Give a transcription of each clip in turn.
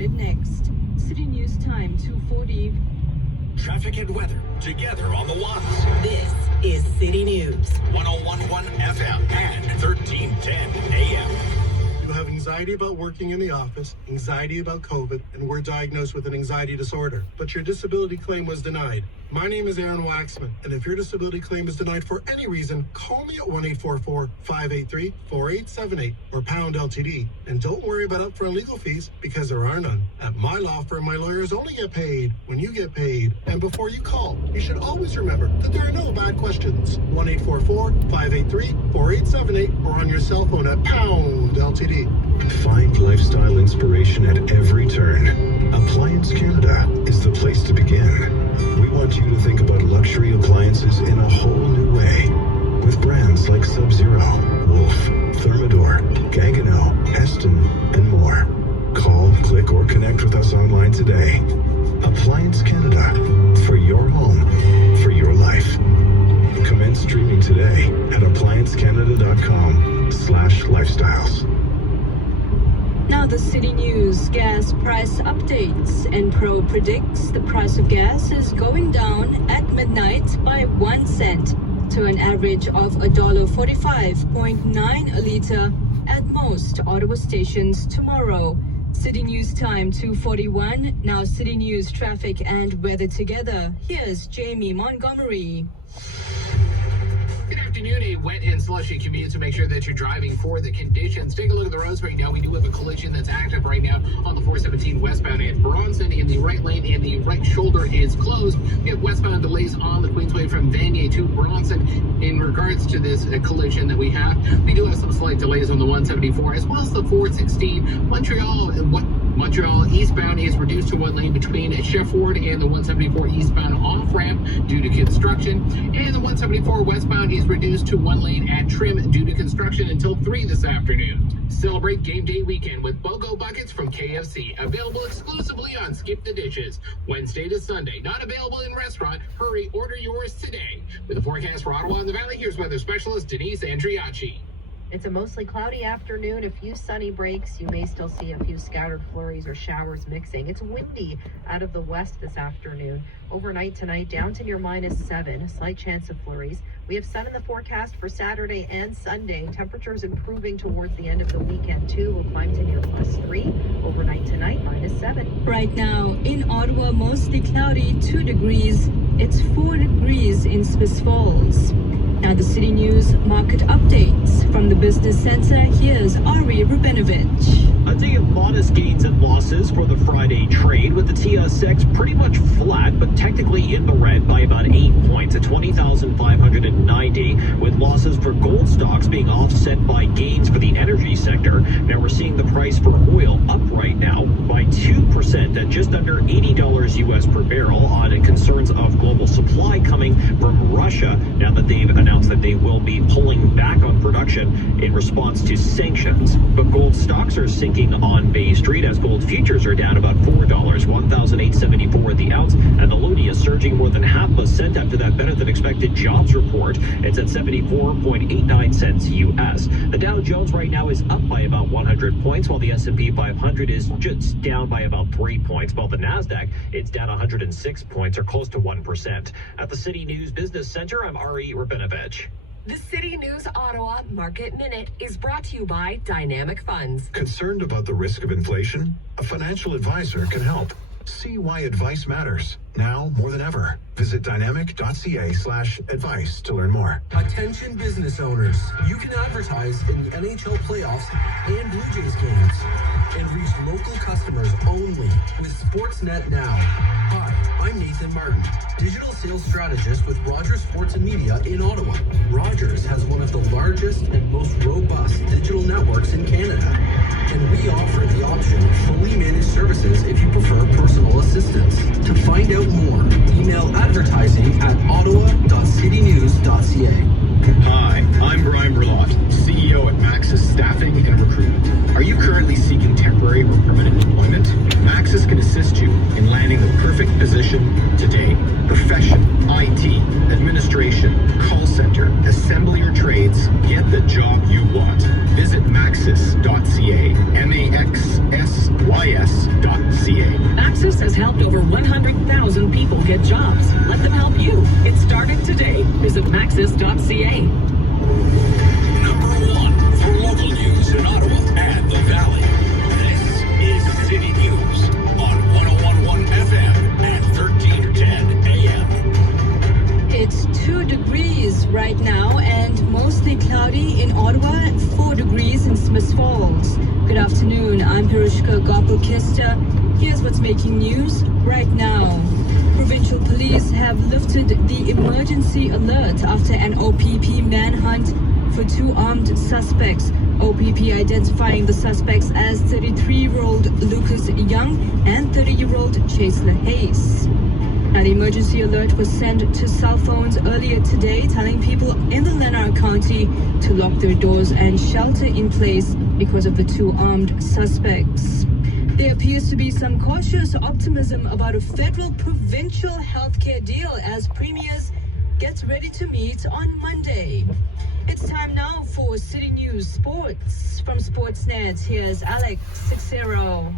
headed next. City News Time 2:40. Traffic and weather together on the ones. This is City News. 101.1 FM and 1310 AM. You have anxiety about working in the office, anxiety about COVID, and were diagnosed with an anxiety disorder, but your disability claim was denied. My name is Aaron Waxman, and if your disability claim is denied for any reason, call me at 1-844-583-4878 or pound LTD. And don't worry about upfront legal fees because there are none. At my law firm, my lawyers only get paid when you get paid. And before you call, you should always remember that there are no bad questions. 1-844-583-4878 or on your cell phone at pound LTD. Find lifestyle inspiration at every turn. Appliance Canada is the place to begin. We want you to think about luxury appliances in a whole new way. With brands like Sub-Zero, Wolf, Thermador, Gaggenau, Heston, and more. Call, click, or connect with us online today. Appliance Canada. For your home, for your life. Commence streaming today at appliancecanada.com/lifestyles. Now the City News gas price updates. Enpro predicts the price of gas is going down at midnight by 1 cent to an average of $1.45.9 a litre at most Ottawa stations tomorrow. City News Time 2:41. Now City News traffic and weather together. Here's Jamie Montgomery. Good afternoon. A wet and slushy commute, so make sure that you're driving for the conditions. Take a look at the roads right now. We do have a collision that's active right now on the 417 westbound at Bronson in the right lane, and the right shoulder is closed. We have westbound delays on the Queensway from Vanier to Bronson. In regards to this collision that we do have some slight delays on the 174 as well as the 416. Montreal eastbound is reduced to one lane between Shefford and the 174 eastbound off-ramp due to construction. And the 174 westbound is reduced to one lane at Trim due to construction until 3 this afternoon. Celebrate game day weekend with BOGO buckets from KFC. Available exclusively on Skip the Dishes. Wednesday to Sunday. Not available in restaurant. Hurry, order yours today. With the forecast for Ottawa and the Valley, here's weather specialist Denise Andriacci. It's a mostly cloudy afternoon, a few sunny breaks. You may still see a few scattered flurries or showers mixing. It's windy out of the west this afternoon. Overnight tonight, down to near -7, a slight chance of flurries. We have sun in the forecast for Saturday and Sunday. Temperatures improving towards the end of the weekend, too. Will climb to near +3. Overnight tonight, -7. Right now in Ottawa, mostly cloudy, 2 degrees. It's 4 degrees in Smith Falls. Now the City News market updates from the Business Center. Here's Ari Rubinovich. A day of modest gains and losses for the Friday trade, with the TSX pretty much flat, but technically in the red by about 8 points at 20,590, with losses for gold stocks being offset by gains for the energy sector. Now we're seeing the price for oil up right now by 2% at just under $80 US per barrel on concerns of global supply coming from Russia, now that they've announced that they will be pulling back on production in response to sanctions. But gold stocks are sinking on Bay Street as gold futures are down about $4, 1,874 at the ounce, and the loonie is surging more than 0.5 cent after that better than expected jobs report. It's at 74.89 cents US. The Dow Jones right now is up by about 100 points, while the S&P 500 is just down by about 3 points, while the Nasdaq, it's down 106 points or close to 1%. At the City News Business Center, I'm Ari Rubinovich. The City News Ottawa Market Minute is brought to you by Dynamic Funds. Concerned about the risk of inflation? A financial advisor can help. See why advice matters. Now more than ever. Visit dynamic.ca/advice to learn more. Attention business owners. You can advertise in the NHL playoffs and Blue Jays games and reach local customers only with Sportsnet Now. Hi, I'm Nathan Martin, digital sales strategist with Rogers Sports and Media in Ottawa. Rogers has one of the largest and most robust digital networks in Canada, and we offer the option of fully managed services if you prefer personal assistance. To find out more, email advertising@ottawa.citynews.ca. Hi, I'm Brian Berlott, CEO at Maxis Staffing and Recruitment. Are you currently seeking temporary or permanent employment? Maxis can assist you in landing the perfect position today. Profession, IT, administration, call center, assembly or trades, get the job you want. Visit maxis.ca, MAXSYS.ca. Maxis has helped over 100,000 people get jobs. Let them help you. It started today. Visit maxis.ca. Number one for local news in Ottawa and the Valley. This is City News on 101.1 FM and 1310 AM. It's 2 degrees right now and mostly cloudy in Ottawa, 4 degrees in Smith Falls. Good afternoon, I'm Pirushka Gopal-Kista. Here's what's making news right now. Provincial police have lifted the emergency alert after an OPP manhunt for 2 armed suspects. OPP identifying the suspects as 33-year-old Lucas Young and 30-year-old Chasler Hayes. Now, the emergency alert was sent to cell phones earlier today, telling people in the Lanark County to lock their doors and shelter in place because of the 2 armed suspects. There appears to be some cautious optimism about a federal provincial healthcare deal as premiers get ready to meet on Monday. It's time now for City News Sports. From Sportsnet, here's Alex Sixero.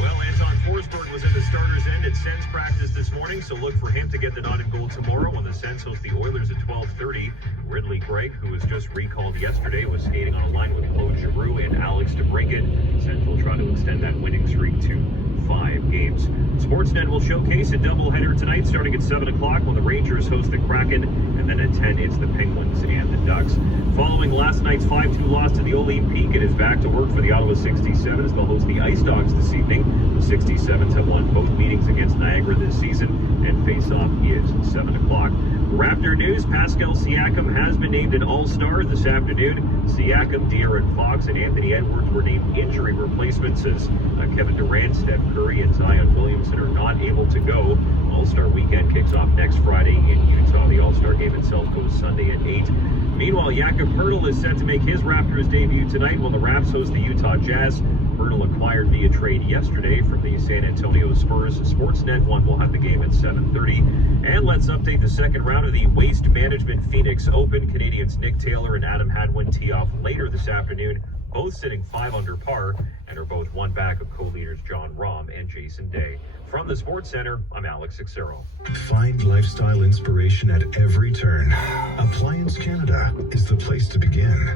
Well, Anton Forsberg was at the starter's end at Sens practice this morning, so look for him to get the nod in goal tomorrow when the Sens host the Oilers at 12:30. Ridley Craig, who was just recalled yesterday, was skating on a line with Claude Giroux and Alex DeBrincat. Sens will try to extend that winning streak to 5 games. Sportsnet will showcase a doubleheader tonight starting at 7 o'clock when the Rangers host the Kraken, and then at 10 it's the Penguins and the Ducks. Following last night's 5-2 loss to the Olympique, it is back to work for the Ottawa 67s. They'll host the Ice Dogs this evening. The 67s have won both meetings against Niagara this season, and face-off is 7 o'clock. Raptor news, Pascal Siakam has been named an All-Star this afternoon. Siakam, De'Aaron Fox, and Anthony Edwards were named injury replacements as Kevin Durant, Steph Curry, and Zion Williamson are not able to go. All-Star weekend kicks off next Friday in Utah. The All-Star game itself goes Sunday at 8. Meanwhile, Jakob Poeltl is set to make his Raptors debut tonight when the Raps host the Utah Jazz. Poeltl acquired via trade yesterday from the San Antonio Spurs. Sportsnet 1 will have the game at 7:30. And let's update the second round of the Waste Management Phoenix Open. Canadians Nick Taylor and Adam Hadwin tee off later this afternoon, both sitting 5 under par, and are both 1 back of co-leaders John Rahm and Jason Day. From the Sports Center, I'm Alex Sixero. Find lifestyle inspiration at every turn. Appliance Canada is the place to begin.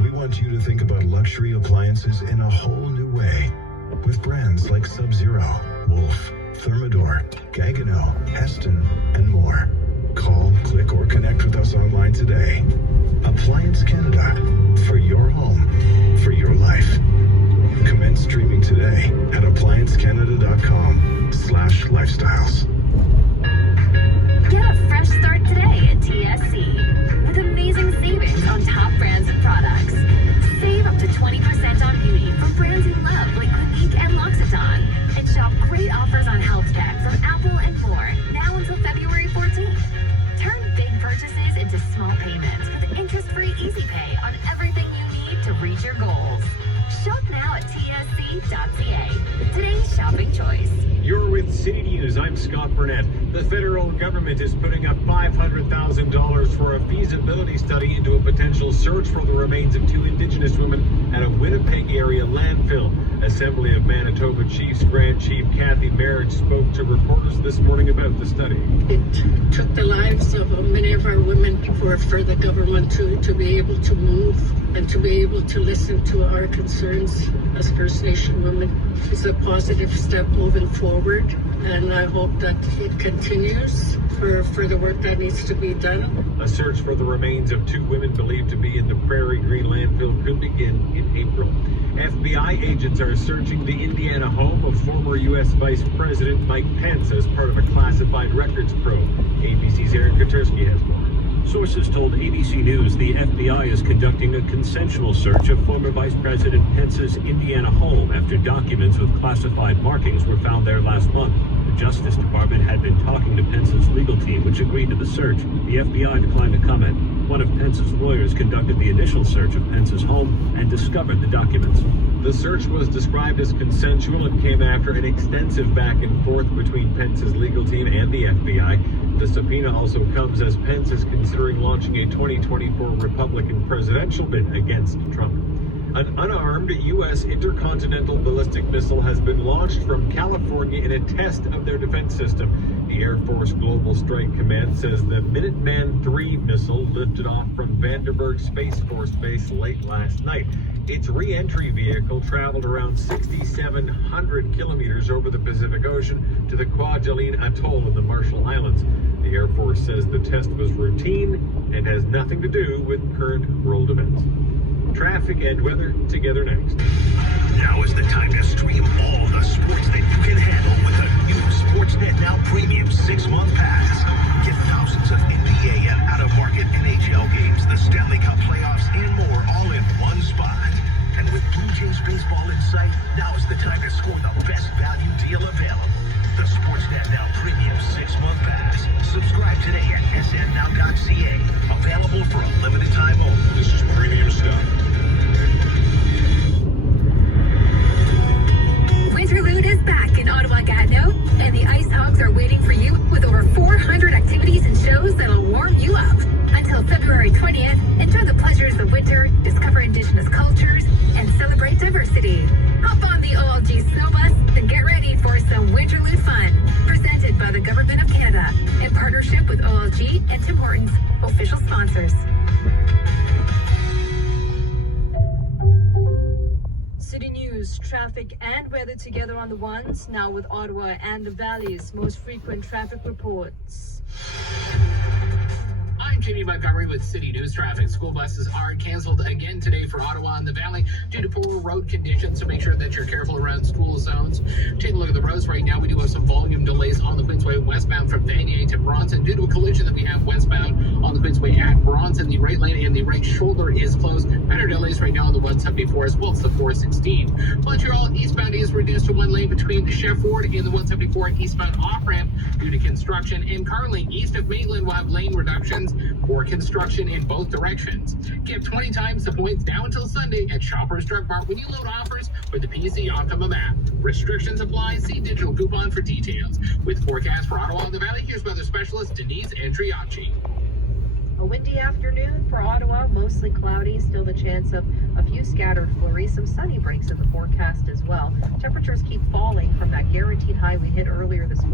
We want you to think about luxury appliances in a whole new way. With brands like Sub-Zero, Wolf, Thermador, Gaggenau, Heston, and more. Call, click, or connect with us online today. Appliance Canada. For your home. For your life. Commence streaming today at appliancecanada.com/lifestyles. Get a fresh start today at TSC with amazing savings on top brands and products. Save up to 20% on beauty from brands you love like Clinique and L'Occitane. And shop great offers on health tech from Apple and more now until February 14th. Turn big purchases into small payments with interest-free Easy Pay on everything you need to reach your goals. Shop now at tsc.ca. Today's shopping choice. You're with City News. I'm Scott Burnett. The federal government is putting up $500,000 for a feasibility study into a potential search for the remains of 2 Indigenous women at a Winnipeg area landfill. Assembly of Manitoba Chiefs Grand Chief Kathy Merritt spoke to reporters this morning about the study. It took the lives of many of our women for the government to be able to move and to be able to listen to our concerns as First Nation women. It's a positive step moving forward, and I hope that it continues for the work that needs to be done. A search for the remains of 2 women believed to be in the Prairie Green landfill could begin in April. FBI agents are searching the Indiana home of former U.S. Vice President Mike Pence as part of a classified records probe. ABC's Aaron Katersky has more. Sources told ABC News the FBI is conducting a consensual search of former Vice President Pence's Indiana home after documents with classified markings were found there last month. The Justice Department had been talking to Pence's legal team, which agreed to the search. The FBI declined to comment. One of Pence's lawyers conducted the initial search of Pence's home and discovered the documents. The search was described as consensual and came after an extensive back and forth between Pence's legal team and the FBI. The subpoena also comes as Pence is considering launching a 2024 Republican presidential bid against Trump. An unarmed U.S. intercontinental ballistic missile has been launched from California in a test of their defense system. The Air Force Global Strike Command says the Minuteman III missile lifted off from Vandenberg Space Force Base late last night. Its re-entry vehicle traveled around 6,700 kilometers over the Pacific Ocean to the Kwajalein Atoll in the Marshall Islands. The Air Force says the test was routine and has nothing to do with current world events. Traffic and weather together next. Now is the time to stream all the sports that you can handle with a new Sportsnet Now Premium 6-month pass. Get thousands of NBA and out-of-market NHL games, the Stanley Cup playoffs, and more all in one spot. And with Blue Jays baseball in sight, now is the time to score the best value deal available. The Sportsnet Now Premium 6-month pass. Subscribe today at snnow.ca. Available for a limited time only. This is premium stuff. Winterlude is back in Ottawa Gatineau, and the Ice Hogs are waiting for you with over 400 activities and shows that'll warm you up. Until February 20th, enjoy the pleasures of winter, discover Indigenous cultures, and celebrate diversity. Hop on the OLG snow bus and get ready for some Winterlude fun. Presented by the Government of Canada in partnership with OLG and Tim Hortons, official sponsors. City News, traffic and weather together on the ones, now with Ottawa and the Valley's most frequent traffic reports. I'm Jamie Montgomery with City News Traffic. School buses are canceled again today for Ottawa and the Valley due to poor road conditions, so make sure that you're careful around school zones. Take a look at the roads right now. We do have some volume delays on the Queensway westbound from Vanier to Bronson due to a collision that we have westbound on the Queensway at Bronson. The right lane and the right shoulder is closed. Minor delays right now on the 174 as well as the 416. Montreal eastbound is reduced to one lane between Chef Ward and the 174 eastbound off-ramp due to construction. And currently east of Maitland will have lane reductions for construction in both directions. Get 20 times the points now until Sunday at Shoppers Drug Mart when you load offers with the PC Optima app. Restrictions apply. See digital coupon for details. With forecast for Ottawa and the Valley, here's weather specialist Denise Andriacci. A windy afternoon for Ottawa, mostly cloudy, still the chance of a few scattered flurries, some sunny breaks in the forecast as well. Temperatures keep falling from that guaranteed high we hit earlier this morning.